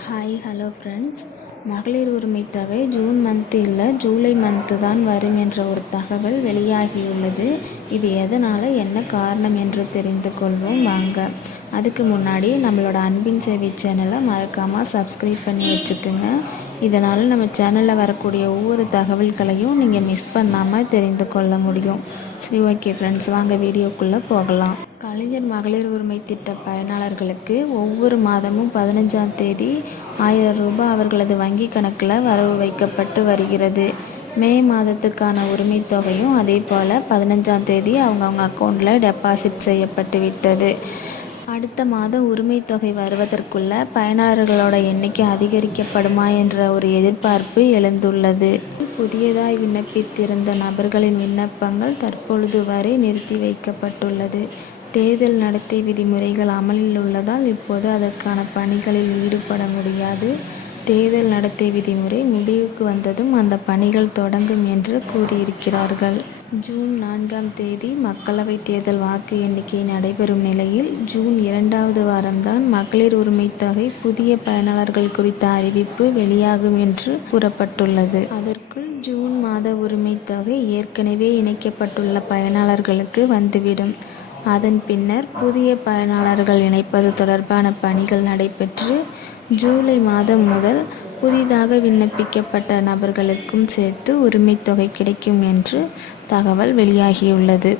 Hello friends. மகளிர் உரிமை தொகை ஜூன் மந்த் இல்லை ஜூலை மந்த்து தான் வரும் என்ற ஒரு தகவல் வெளியாகியுள்ளது. இது எதனால், என்ன காரணம் என்று தெரிந்து கொள்வோம் வாங்க. அதுக்கு முன்னாடி நம்மளோட அன்பின் சேவை சேனலை மறக்காமல் சப்ஸ்கிரைப் பண்ணி வச்சுக்கோங்க. இதனால் நம்ம சேனலில் வரக்கூடிய ஒவ்வொரு தகவல்களையும் நீங்கள் மிஸ் பண்ணாமல் தெரிந்து கொள்ள முடியும். சரி, ஓகே ஃப்ரெண்ட்ஸ், வாங்க வீடியோக்குள்ளே போகலாம். கலைஞர் மகளிர் உரிமை திட்ட பயனாளர்களுக்கு ஒவ்வொரு மாதமும் 15ஆம் தேதி 1000 ரூபாய் அவர்களது வங்கி கணக்கில் வரவு வைக்கப்பட்டு வருகிறது. மே மாதத்துக்கான உரிமை தொகையும் அதே போல் 15ஆம் தேதி அவங்கவுங்க அக்கௌண்ட்டில் டெபாசிட் செய்யப்பட்டு விட்டது. அடுத்த மாதம் உரிமை தொகை வருவதற்குள்ள பயனாளர்களோட எண்ணிக்கை அதிகரிக்கப்படுமா என்ற ஒரு எதிர்பார்ப்பு எழுந்துள்ளது. புதியதாய் விண்ணப்பித்திருந்த நபர்களின் விண்ணப்பங்கள் தற்பொழுது வரை நிறுத்தி வைக்கப்பட்டுள்ளது. தேர்தல் நடத்தை விதிமுறைகள் அமலில் உள்ளதால் இப்போது அதற்கான பணிகளில் ஈடுபட முடியாது. தேர்தல் நடத்தை விதிமுறை முடிவுக்கு வந்ததும் அந்த பணிகள் தொடங்கும் என்று கூறியிருக்கிறார்கள். ஜூன் 4ஆம் தேதி மக்களவைத் தேர்தல் வாக்கு எண்ணிக்கை நடைபெறும் நிலையில் ஜூன் 2வது வாரம்தான் மகளிர் உரிமை தொகை புதிய பயனாளர்கள் குறித்த அறிவிப்பு வெளியாகும் என்று கூறப்பட்டுள்ளது. அதற்குள் ஜூன் மாத உரிமை தொகை ஏற்கனவே இணைக்கப்பட்டுள்ள பயனாளர்களுக்கு வந்துவிடும். அதன் பின்னர் புதிய பயனாளர்கள் இணைப்பது தொடர்பான பணிகள் நடைபெற்று ஜூலை மாதம் முதல் புதிதாக விண்ணப்பிக்கப்பட்ட நபர்களுக்கும் சேர்த்து உரிமை தொகை கிடைக்கும் என்று தகவல் வெளியாகியுள்ளது.